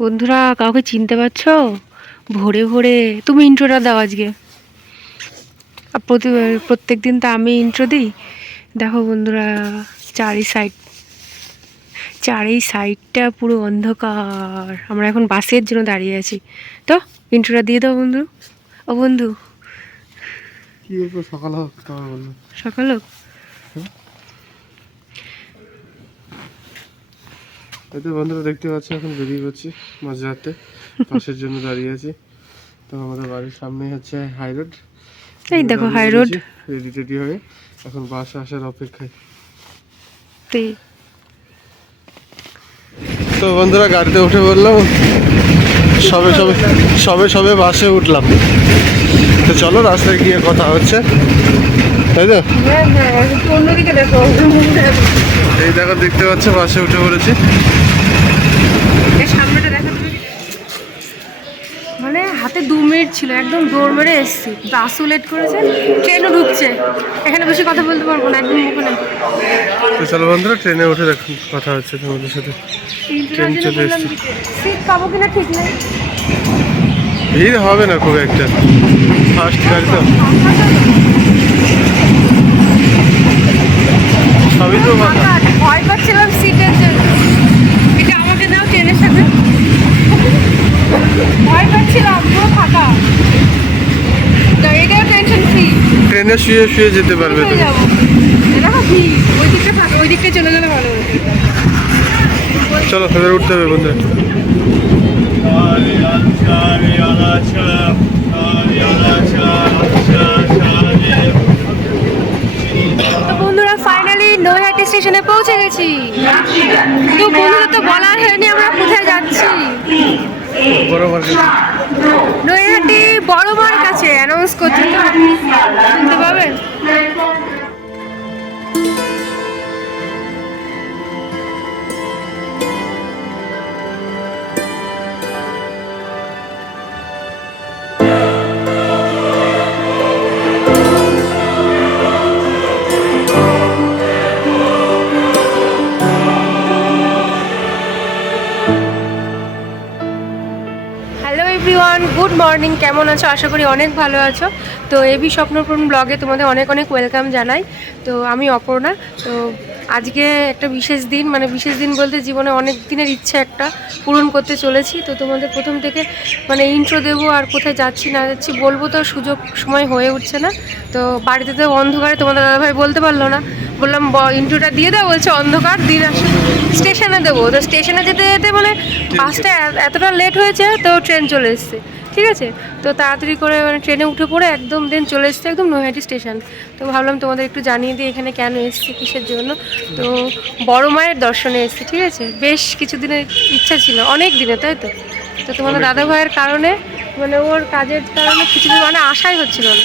বন্ধুরা কাউকে চিনতে পারছো? ভোরে ভোরে তুমি ইন্ট্রোটা দাও আজকে। আর প্রত্যেক দিন তো আমি ইন্ট্রো দিই। দেখো বন্ধুরা, চারি সাইডটা পুরো অন্ধকার। আমরা এখন বাসের জন্য দাঁড়িয়ে আছি। তো ইন্ট্রোটা দিয়ে দাও বন্ধু। ও বন্ধু, কি বলবো? সকাল হোক, সকাল হোক। এই তো বন্ধুরা দেখতে পাচ্ছি, এখন বেরিয়ে পড়ছি মাঝরাতে, বাসের জন্য দাঁড়িয়ে আছি। তো আমাদের বাড়ির সামনেই হচ্ছে হাই রোড। এই দেখো হাই রোড, রেডি হয়ে এখন বাস আসার অপেক্ষায়। তো বন্ধুরা গাড়িতে উঠে বললাম, সবে বাসে উঠলাম। তো চলো রাস্তায় গিয়ে কথা হচ্ছে, তাই তো? এই দেখো দেখতে পাচ্ছ, বাসে উঠে পড়েছি। মানে হাতে 2 মিনিট ছিল, একদম দৌড় মেরে এসেছি। বাসও লেট করেছে, ট্রেনও ঢুকছে। এখানে বেশি কথা বলতে পারবো না, একদম ওখানে। তো চলো বন্ধুরা, ট্রেনে উঠে দেখুন কথা হচ্ছে তোমাদের সাথে। ট্রেন চলে এসেছে। সিট পাবো কিনা ঠিক নেই। ভিড় হবে না খুব একটা, ফার্স্ট গাড়ি তো। সবই তো ভয় পাচ্ছিলাম সিটের জন্য। এটা আমাকে দাও ট্রেনের সাথে। ভয় পাচ্ছিলাম, পুরো ফাঁকা। এটাও টেনশন ফ্রি। ট্রেনে শুয়ে শুয়ে যেতে পারবে তুমি। দেখো কি ওই দিকটা ফাঁকা, ওই দিকটা চলে গেলে ভালো হতো। চলো এবার উঠতে হবে বন্ধুরা। তো বন্ধুরা ফাইনালি নৈহাটি স্টেশনে পৌঁছে গেছি। তো বন্ধুরা তো বলার হয়নি আমরা কোথায় যাচ্ছি। নৈহাটি বড় মার কাছে অ্যানাউন্স করছে, তো শুনতে পাবেন। গুড মর্নিং, কেমন আছো? আশা করি অনেক ভালো আছো। তো এবি স্বপ্নপূরণ ব্লগে তোমাদের অনেক অনেক ওয়েলকাম জানাই। তো আমি অপর্ণা। তো আজকে একটা বিশেষ দিন, মানে বিশেষ দিন বলতে জীবনে অনেক দিনের ইচ্ছা একটা পূরণ করতে চলেছি। তো তোমাদের প্রথম থেকে মানে ইন্ট্রো দেবো, আর কোথায় যাচ্ছি না যাচ্ছি বলবো, তো সুযোগ সময় হয়ে উঠছে না। তো বাড়িতে তো অন্ধকারে তোমাদের দাদাভাই বলতে পারলো না, বললাম ইন্ট্রোটা দিয়ে দাও, বলছে অন্ধকার দিন আসে স্টেশনে দেবো। তো স্টেশনে যেতে যেতে মানে বাসটা এতটা লেট হয়েছে, তো ট্রেন চলে এসছে। ঠিক আছে, তো তাড়াতাড়ি করে মানে ট্রেনে উঠে পড়ে একদম দেন চলে এসছে একদম নৈহাটি স্টেশন। তো ভাবলাম তোমাদের একটু জানিয়ে দিই এখানে কেন এসছি, কিসের জন্য। তো বড় মায়ের দর্শনে এসছি। ঠিক আছে, বেশ কিছুদিনের ইচ্ছা ছিল, অনেক দিনে, তাই তো। তো তোমাদের দাদা ভাইয়ের কারণে, মানে ওর কাজের কারণে কিছুদিন মানে আশাই হচ্ছিল না।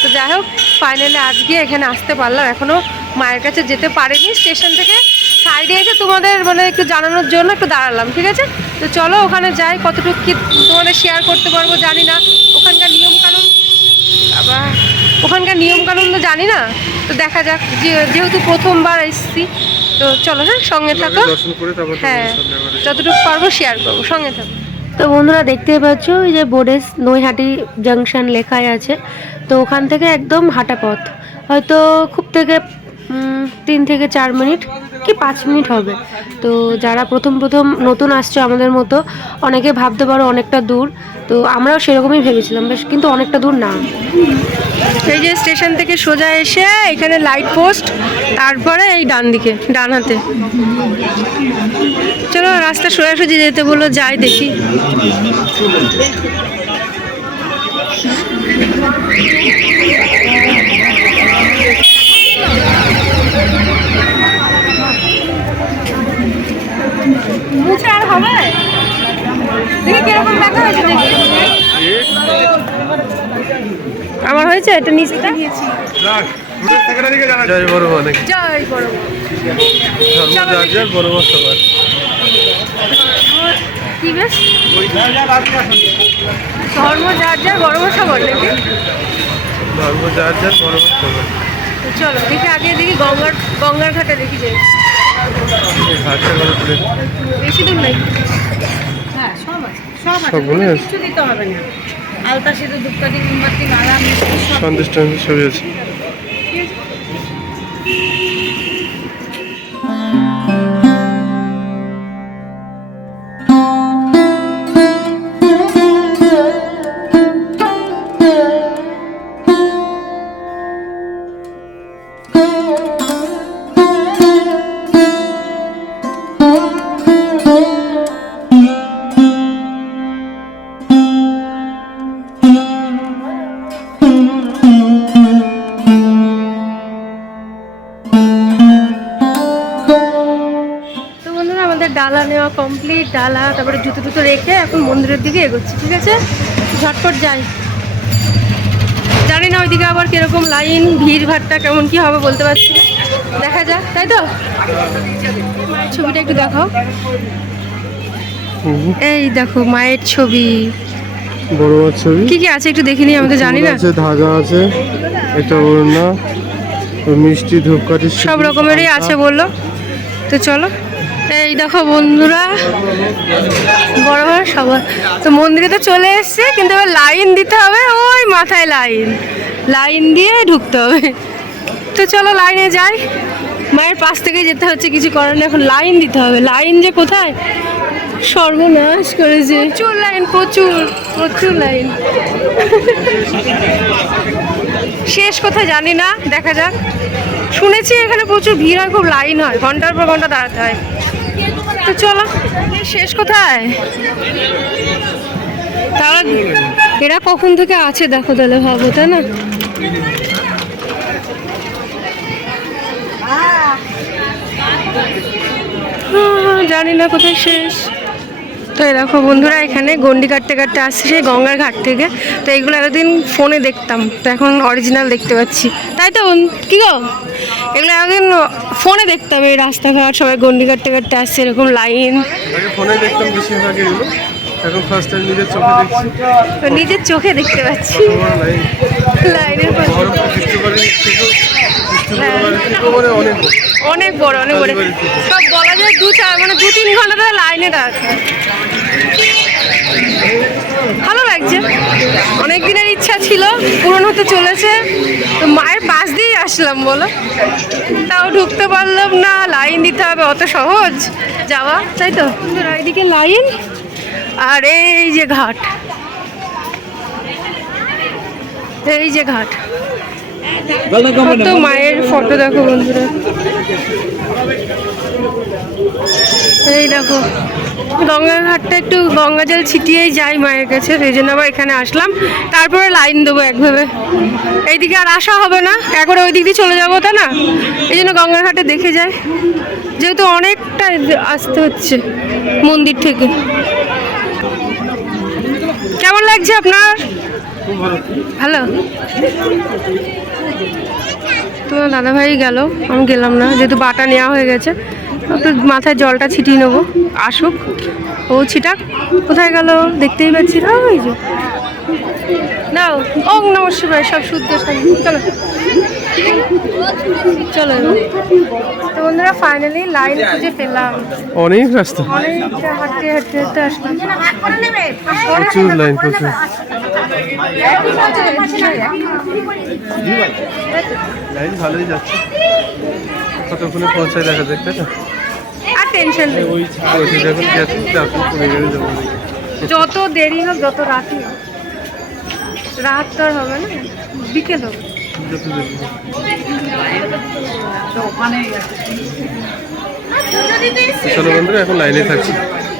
তো যাই হোক, ফাইনালি আজকে এখানে আসতে পারলাম। এখনও মায়ের কাছে যেতে পারিনি, স্টেশন থেকে সাইডে এসে তোমাদের মানে একটু জানানোর জন্য একটু দাঁড়ালাম। ঠিক আছে, তো চলো ওখানে যাই। কতটুকু কি তোমাদের শেয়ার করতে পারবো জানি না, ওখানকার নিয়মকানুন, আবার ওখানকার নিয়মকানুন তো জানি না। তো দেখা যাক, যেহেতু প্রথমবার এসেছি। তো চলো, হ্যাঁ সঙ্গে থাকো। হ্যাঁ, যতটুকু পারবো শেয়ার করবো, সঙ্গে থাকো। তো বন্ধুরা দেখতেই পাচ্ছ, এই যে বোর্ডে নৈহাটি জাংশন লেখাই আছে। তো ওখান থেকে একদম হাঁটা পথ, হয়তো খুব থেকে 3 থেকে 4 মিনিট কি 5 মিনিট হবে। তো যারা প্রথম নতুন আসছে আমাদের মতো, অনেকে ভাবতে পারো অনেকটা দূর। তো আমরাও সেরকমই ভেবেছিলাম, বেশ, কিন্তু অনেকটা দূর না। এই যে স্টেশন থেকে সোজা এসে এখানে লাইট পোস্ট, তারপরে এই ডান দিকে, ডান হাতে। চলো রাস্তা সোজাসুজি যেতে বললো, যাই দেখি। মুছে আর হবে দেখি কিরকম দেখা হয়েছে, দেখি আমার হয়েছে এটা নিচটা। জয় বড় মা, জয় বড় মা। বড় মা সবার কি বেশ, ধর্ম যার যার, বড় মা সবার নাকি? ধর্ম যার যার, বড় মা সবার। চলো দেখি আগে, দেখি গঙ্গার ঘাটে দেখি যাই। বেশি দূর নাই। হ্যাঁ, সবগুলো আছে। কিছু দিতে হবে না, আলতা সিঁদুর ধূপকাঠি মোমবাতি মালা মিষ্টি সব সন্দেশ টন্দেশ সবই আছে। তো বন্ধুরা আমাদের ডালা নেওয়া কমপ্লিট, ডালা তারপরে জুতো টুতো রেখে এখন মন্দিরের দিকে এগোচ্ছি। ঠিক আছে, ঝটপট যাই। জানি না ওইদিকে আবার কিরকম লাইন, ভিড় ভাড়টা কেমন কি হবে বলতে পারছি না, দেখা যাক। তাই তো, মায়ের ছবিটা একটু দেখাও। এই দেখো মায়ের ছবি, বড় মাছ ছবি। কি কি আছে একটু দেখিনি, আমি তো জানি না। আছে, ধাগা আছে, এটা ওড়না, মিষ্টি, ধূপকাঠি, সব রকমেরই আছে বললো। তো চলো, এই দেখো বন্ধুরা, বড় বড় সবার। তো মন্দিরে তো চলে এসছে, কিন্তু এবার লাইন দিতে হবে, ওই মাথায় লাইন, লাইন দিয়ে ঢুকতে হবে। তো চলো লাইনে যাই, মায়ের পাশ থেকে যেতে হচ্ছে, কিছু করার নেই, এখন লাইন দিতে হবে। লাইন যে কোথায় সর্বনাশ করেছে, প্রচুর লাইন, প্রচুর প্রচুর লাইন। শেষ কোথায় জানি না, দেখা যাক। শুনেছি এখানে প্রচুর ভিড় হয়, খুব লাইন হয়, ঘন্টার পর ঘন্টা দাঁড়াতে হয়। তো চলো, শেষ কোথায়? তাহলে এরা কখন থেকে আছে দেখো, তাহলে ভাবো, তাই না? জানি না কোথায় শেষ। তো এই দেখো বন্ধুরা, এখানে গন্ডি কাটতে কাটতে আসছে সেই গঙ্গার ঘাট থেকে। তো এইগুলো এতদিন ফোনে দেখতাম, তো এখন অরিজিনাল দেখতে পাচ্ছি। তাই তো কি গো, এগুলো এতদিন ফোনে দেখতাম, এই রাস্তাঘাট সবাই গন্ডি কাটতে কাটতে আসছে, এরকম লাইন। আগে ফোনে দেখতাম বেশিরভাগ এগুলো, এখন ফার্স্ট টাইম নিজের চোখে দেখছি। তো নিজের চোখে দেখতে পাচ্ছি বড় লাইন, লাইনের পাশে। বড় বিষ্ণুপুরের থেকেও, বিষ্ণুপুরের থেকেও মানে অনেক বড়। অনেক বড়, অনেক বড়। সব বলা যায় 2-3 ঘন্টা ধরে লাইনে দাঁড়াতে হয়। ভালো লাগছে, অনেক দিনের ইচ্ছা ছিল, পূরণ হতে চলেছে। তো মায়ের পাশ দিয়েই আসলাম বলো, তাও ঢুকতে পারলাম না, লাইন দিতে হবে, অত সহজ যাওয়া, তাই তো? এইদিকে লাইন, আর এই যে ঘাট, এই যে ঘাট। কত মায়ের ফটো দেখো বন্ধুরা, এই দেখো গঙ্গার ঘাটটা, একটু গঙ্গা জল ছিটিয়েই যাই মায়ের কাছে, সেই জন্য আবার এখানে আসলাম। তারপরে লাইন দেবো একভাবে, এইদিকে আর আসা হবে না, একবারে ওই দিক দিয়ে চলে যাবো, তাই না? এই জন্য গঙ্গার ঘাটে দেখে যায়, যেহেতু অনেকটা আসতে হচ্ছে মন্দির থেকে। কেমন লাগছে আপনার? ভালো। তোমার দাদাভাই গেল, আমি গেলাম না, যেহেতু বাটা নেওয়া হয়ে গেছে। একটু মাথায় জলটা ছিটিয়ে নেবো, আসুক, ও ছিটাক। কোথায় গেল দেখতেই পাচ্ছি না, ওই যে নাও। ওম নমঃ শিবায়, সব শুদ্ধ শান্তি। চলো চলো। তো বন্ধুরা ফাইনালি লাইন খুঁজে পেলাম, অনেক রাস্তা, অনেকটা হাঁটতে হাঁটতে হাঁটতে আসলাম। প্রচুর লাইন, প্রচুর লাইন, ভালোই যাচ্ছে। কতক্ষণে পৌঁছায় দেখা যাক, তাই না? আর টেনশন নেই, পৌঁছে যখন গেছে তখন কমে গেলে যাবো। যত দেরি হোক, যত রাতই হোক, রাত তো আর হবে না, বিকেল হবে। যত দেরি হোক। চলো বন্ধুরা, এখন লাইনে থাকছি।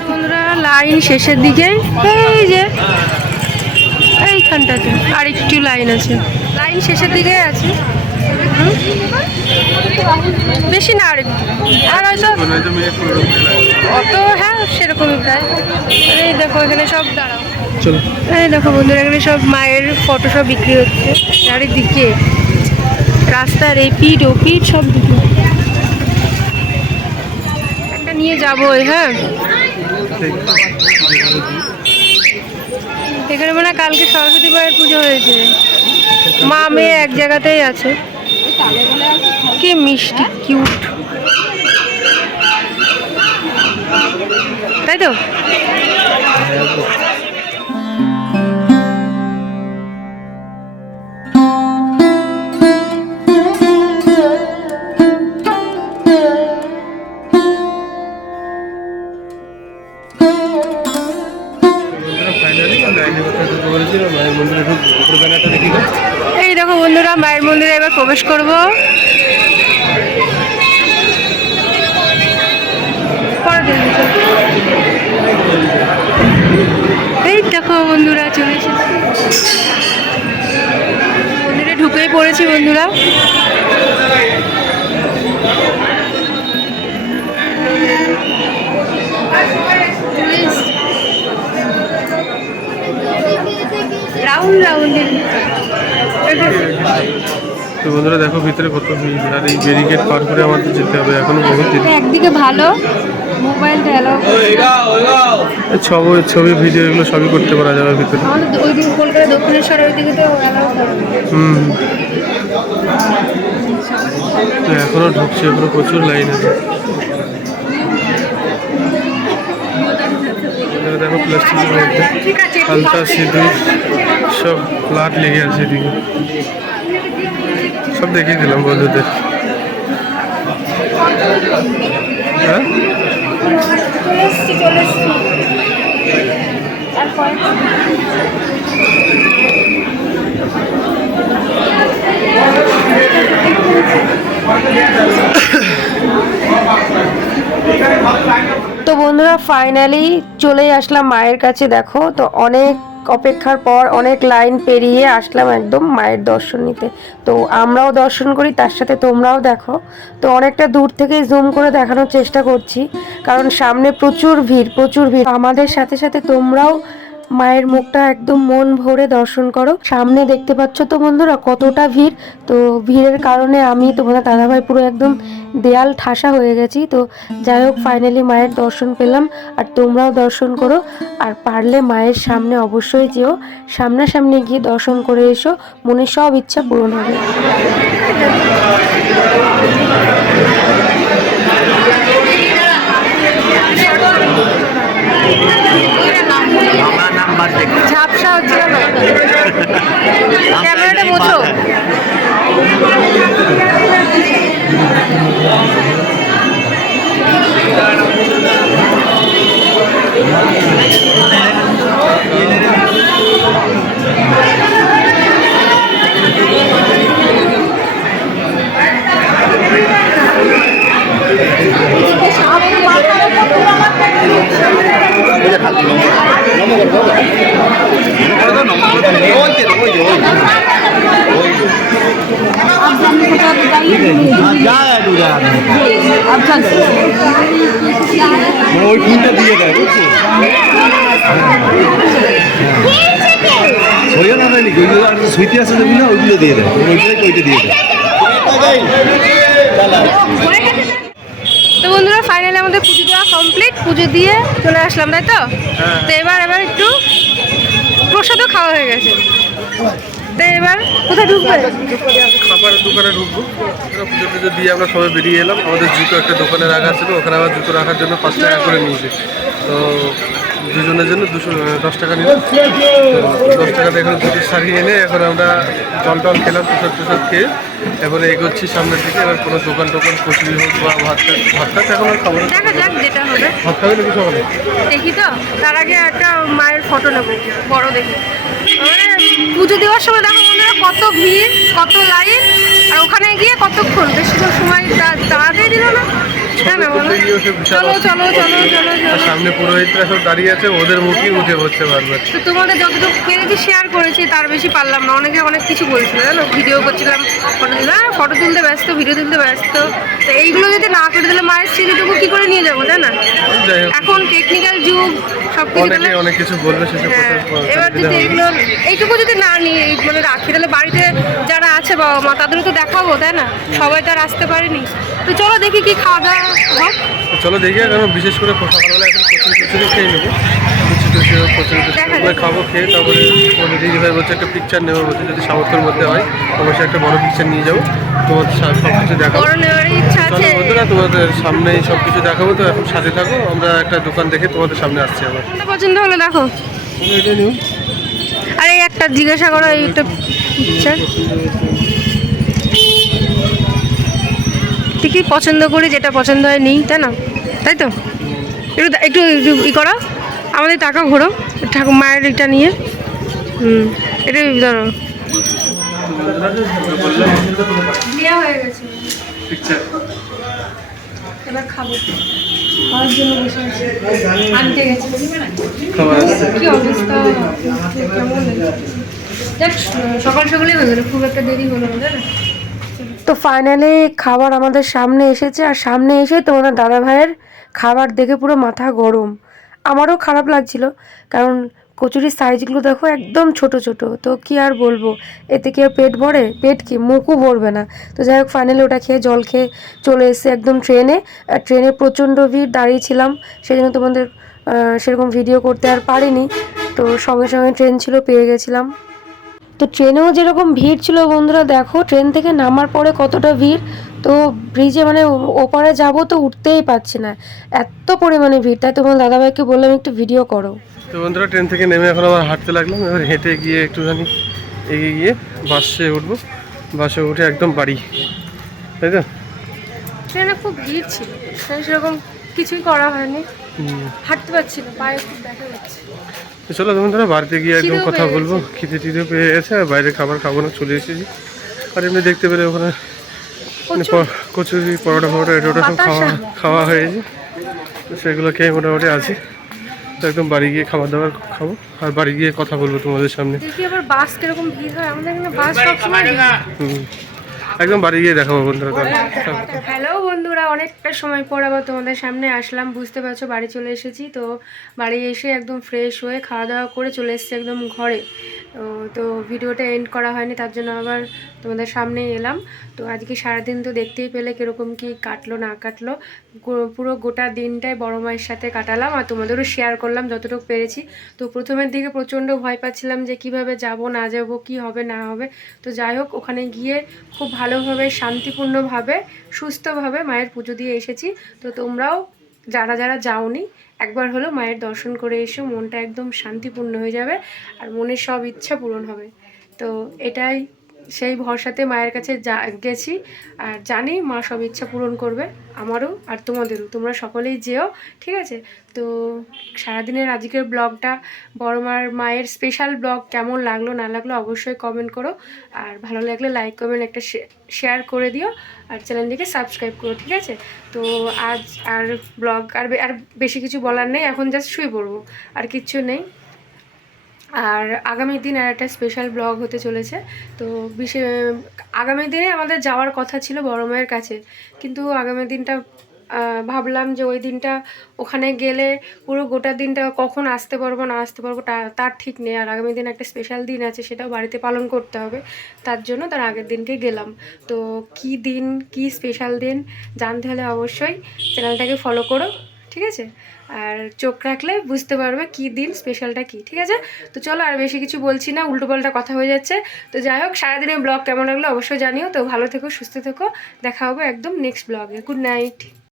বন্ধুরা লাইন শেষের দিকেই, এই যে এইখানটাতে আর একটু লাইন আছে, লাইন শেষের দিকে আছে। বেশি না, আর একটু, আর হয়তো মনে হয় যে মিনিট 15 মিনিট লাগবে। অত, হ্যাঁ সেরকমই প্রায়। এই দেখো এখানে সব দাঁড়াও, চলো। এই দেখো বন্ধুরা, এখানে সব মায়ের ফটো সব বিক্রি হচ্ছে চারিদিকে, রাস্তার এই পিঠ ও পিঠ সব দিকে। একটা নিয়ে যাবোই, হ্যাঁ। এখানে মানে কালকে সরস্বতী মায়ের পুজো হয়েছে, মা মেয়ে এক জায়গাতেই আছে। কি মিষ্টি, কিউট, তাই তো? ফাইনালি লাইনে কথা ঢুকে বলেছি মায়ের মন্দিরে ঢুকবো, উপরে ব্যানারটা দেখি না। এই দেখো বন্ধুরা, মায়ের মন্দিরে এবার প্রবেশ করব। এই দেখো বন্ধুরা, চলে এসেছি মন্দিরে, ঢুকেই পড়েছি বন্ধুরা। রাউন্ড রাউন্ড তো বন্ধুরা দেখো ভিতরে কত ভিড়, আর এই ব্যারিকেড পার করে আমাদের যেতে হবে, এখনো বহুত দিন। একদিকে ভালো মোবাইল গেল, ছবি ভিডিও এগুলো সবই করতে পারা যাবে ভিতরে। আমাদের ওইদিকে কলকাতা দক্ষিণেশ্বর ওইদিকে তো অ্যালাউ করে। তো এখনো ঢুকছে, এখনো প্রচুর লাইন আছে। দেখো প্লাস্টিকের মধ্যে আলতা সিঁদুর সব ফ্লাট লেগে আছে এদিকে, সব দেখিয়ে দিলাম বন্ধুদের। হ্যাঁ তো বন্ধুরা ফাইনালি চলে আসলাম মায়ের কাছে। দেখো তো অনেক অপেক্ষার পর, অনেক লাইন পেরিয়ে আসলাম একদম মায়ের দর্শন নিতে। তো আমরাও দর্শন করি, তার সাথে তোমরাও দেখো। তো অনেকটা দূর থেকে জুম করে দেখানোর চেষ্টা করছি, কারণ সামনে প্রচুর ভিড়, প্রচুর ভিড়। আমাদের সাথে সাথে তোমরাও মায়ের মুখটা একদম মন ভরে দর্শন করো। সামনে দেখতে পাচ্ছ তো বন্ধুরা কতটা ভিড়। তো ভিড়ের কারণে আমি তোমাদের দাদাভাই পুরো একদম দেয়াল ঠাসা হয়ে গেছি। তো যাই হোক ফাইনালি মায়ের দর্শন পেলাম, আর তোমরাও দর্শন করো। আর পারলে মায়ের সামনে অবশ্যই যেও, সামনাসামনি গিয়ে দর্শন করে এসো, মনের সব ইচ্ছা পূরণ হবে। ঝাপসা হচ্ছিল না, ক্যামেরাটা বোঝো। ওই ফুলটা দিয়ে দেয় বুঝছি সইয়া না দেয়নি, ওইগুলো আর সুইতে আছে যেগুলো ওইগুলো দিয়ে দেয়, ওইটা দিয়ে দেয়। তো বন্ধুরা ফাইনালি আমাদের পুজো দেওয়া কমপ্লিট, পুজো দিয়ে চলে আসলাম, তাই তো? তো এবার একটু প্রসাদও খাওয়া হয়ে গেছে। তো এবার কোথায় ঢুকবে? খাবারের দোকানে ঢুকবো। পুজো টুজো দিয়ে আমরা সবাই বেরিয়ে এলাম। আমাদের জুতো একটা দোকানে রাখা ছিল, ওখানে আবার জুতো রাখার জন্য 5 টাকা করে নিয়েছে। তো দুজনের জন্য 210 টাকা নিল। তো 10 টাকাতে এখন জুতো সারিয়ে এনে এখন আমরা জল টল খেলাম, প্রসাদ খেয়ে এবারে এগোচ্ছি সামনের দিকে। এবার কোনো দোকান কচুরি হোক বা ভাতটা এখন আর খাবো না। দেখা যাক যেটা হবে। ভাত খাবে নাকি সকালে? দেখি তো, তার আগে একটা মায়ের ফটো নেবো বড় দেখে। মানে পুজো দেওয়ার সময় দেখো বন্ধুরা কত ভিড়, কত লাইন, আর ওখানে গিয়ে কতক্ষণ, বেশি সময় দাঁড়াতেই দিল না। হ্যাঁ না বলো, চলো চলো চলো চলো চলো। সামনে পুরোহিতরা সব দাঁড়িয়ে আছে, ওদের মুখই উঠে পড়ছে বারবার। তো তোমাদের যতটুকু পেরেছি শেয়ার করেছি, তার বেশি পারলাম না। অনেকে অনেক কিছু বলছিল, জানো, ভিডিও করছিলাম, ফটো তুলতে ব্যস্ত, ভিডিও তুলতে ব্যস্ত। তো এইগুলো যদি না করে দিলে মায়ের স্মৃতিটুকু কি করে নিয়ে যাবো, তাই না? এখন টেকনিক্যাল যুগ, সব কিছু অনেক কিছু বলবে সেসব কথা। এবার যদি এইটুকু যদি না নিয়ে মানে রাখি, তাহলে বাড়িতে যারা আছে বাবা মা তাদেরও তো দেখাবো, তাই না? সবাই তো আর আসতে পারেনি। তো চলো দেখি কি খাওয়া দাওয়া হোক। চলো দেখি, কারণ বিশেষ করে সকালবেলা এখন কচুরি খেয়ে নেবো। কচুরি খাবো, খেয়ে তারপরে দিদিভাই বলছে একটা পিকচার নেবো, বলছে যদি সামর্থ্যের মধ্যে হয় অবশ্যই একটা বড় পিকচার নিয়ে যাবো। তোমাদের সব কিছু দেখাবো, চলো বন্ধুরা তোমাদের সামনেই সব কিছু দেখাবো। তো এখন সাথে থাকো, আমরা একটা দোকান দেখে তোমাদের সামনে আসছি আবার। পছন্দ হলো দেখো, এটা নিও। আরে একটা জিজ্ঞাসা করো, এই একটা পিকচার ঠিকই পছন্দ করি, যেটা পছন্দ হয় নিই, তাই না? তাই তো একটু ই করো, আমাদের টাকা ঘোরো ঠাকুর মায়ের এটা নিয়ে এটা ধরো দেওয়া হয়ে গেছে পিকচার এবার খাবো খাওয়ার জন্য বসে আছি আনতে গেছি খাবার আসছে কি অবস্থা কেমন দেখ সকাল সকালে হয়ে গেলো খুব একটা দেরি হলো না তো ফাইনালি খাবার আমাদের সামনে এসেছে আর সামনে এসে তোমাদের দাদা ভাইয়ের খাবার দেখে পুরো মাথা গরম আমারও খারাপ লাগছিল কারণ কচুরির সাইজগুলো দেখো একদম ছোট ছোট তো কি আর বলবো এতে কি আর পেট ভরে পেট কি মুখও ভরবে না তো যাই হোক ফাইনালি ওটা খেয়ে জল খেয়ে চলে এসেছে একদম ট্রেনে আর ট্রেনে প্রচণ্ড ভিড় দাঁড়িয়েছিলাম সেই জন্য তোমাদের সেরকম ভিডিও করতে আর পারিনি তো সঙ্গে সঙ্গে ট্রেন ছিল পেয়ে গেছিলাম তো ট্রেনেও যেরকম ভিড় ছিল বন্ধুরা দেখো ট্রেন থেকে নামার পরে কতটা ভিড় তো ব্রিজে মানে ওপারে যাব তো উঠতেই পারছি না এত পরিমাণে ভিড় তাই তোমার দাদাভাইকে বললাম একটু ভিডিও করো তো বন্ধুরা ট্রেন থেকে নেমে এখন আবার হাঁটতে লাগলাম এবার হেঁটে গিয়ে একটুখানি এগিয়ে গিয়ে বাসে উঠবো বাসে উঠে একদম বাড়ি তাই তো ট্রেনে খুব ভিড় ছিল সেরকম কিছুই করা হয়নি হাঁটতে পারছি না পায়ে খুব ব্যথা হচ্ছে তো চলো বন্ধুরা বাড়িতে গিয়ে একদম খিদেও কথা পেয়ে বলবো খিদে টিদেও পেয়ে গেছে আর বাইরে খাবার খাবো না চলে এসেছি আর এমনি দেখতে পেলে ওখানে মানে কচুরি পরোটা ফরোটা এটা ওটা সব খাওয়া হয়েছে তো সেগুলো খেয়ে মোটামুটি আছি তো একদম বাড়ি গিয়ে খাবার দাবার খাবো আর বাড়ি গিয়ে কথা বলবো তোমাদের সামনে দেখি আবার বাস কিরকম ভিড় হয় আমাদের এখানে বাস সবসময় হুম একদম বাড়ি গিয়ে দেখাবো বন্ধুরা তাহলে হ্যালো বন্ধুরা অনেকটা সময় পর আবার তোমাদের সামনে আসলাম বুঝতে পারছো বাড়ি চলে এসেছি তো বাড়ি এসে একদম ফ্রেশ হয়ে খাওয়া দাওয়া করে চলে এসেছি একদম ঘরে তো ভিডিওটা এন্ড করা হয়নি তার জন্য আবার তোমাদের সামনে এলাম তো আজকে সারাদিন তো দেখতেই পেলে কীরকম কি কাটলো না কাটলো পুরো গোটা দিনটাই বড় মায়ের সাথে কাটালাম আর তোমাদেরও শেয়ার করলাম যতটুকু পেরেছি তো প্রথমের দিকে প্রচণ্ড ভয় পাচ্ছিলাম যে কিভাবে যাব না যাব কি হবে না হবে তো যাই হোক ওখানে গিয়ে খুব ভালোভাবে শান্তিপূর্ণভাবে সুস্থভাবে মায়ের পুজো দিয়ে এসেছি তো তোমরাও যারা যারা যাওনি একবার হলো মায়ের দর্শন করে এসো মনটা একদম শান্তিপূর্ণ হয়ে যাবে আর মনের সব ইচ্ছা পূরণ হবে তো এটাই সেই ভরসাতে মায়ের কাছে গেছি আর জানি মা সব ইচ্ছা পূরণ করবে আমারও আর তোমাদেরও তোমরা সকলেই যেও ঠিক আছে তো সারাদিনের আজকের ব্লগটা মায়ের স্পেশাল ব্লগ কেমন লাগলো না লাগলো অবশ্যই কমেন্ট করো আর ভালো লাগলে লাইক কমেন্ট একটা শেয়ার করে দিও আর চ্যানেলটিকে সাবস্ক্রাইব করো ঠিক আছে তো আজ আর ব্লগ আর বেশি কিছু বলার নেই এখন জাস্ট শুয়ে পড়বো আর কিচ্ছু নেই আর আগামী দিন আর একটা স্পেশাল ব্লগ হতে চলেছে তো আগামী দিনে আমাদের যাওয়ার কথা ছিল বড় মায়ের কাছে কিন্তু আগামী দিনটা ভাবলাম যে ওই দিনটা ওখানে গেলে পুরো গোটা দিনটা কখন আসতে পারবো না আসতে পারবো তার ঠিক নেই আর আগামী দিন একটা স্পেশাল দিন আছে সেটাও বাড়িতে পালন করতে হবে তার জন্য তার আগের দিনকে গেলাম তো কী দিন কী স্পেশাল দিন জানতে হলে অবশ্যই চ্যানেলটাকে ফলো করো ঠিক আছে আর চোখ রাখলে বুঝতে পারবে কী দিন স্পেশালটা কী ঠিক আছে তো চলো আর বেশি কিছু বলছি না উল্টোপাল্টা কথা হয়ে যাচ্ছে তো যাই হোক সারাদিনের ব্লগ কেমন লাগলো অবশ্যই জানিও তো ভালো থেকো সুস্থ থেকো দেখা হবে একদম নেক্সট ব্লগে গুড নাইট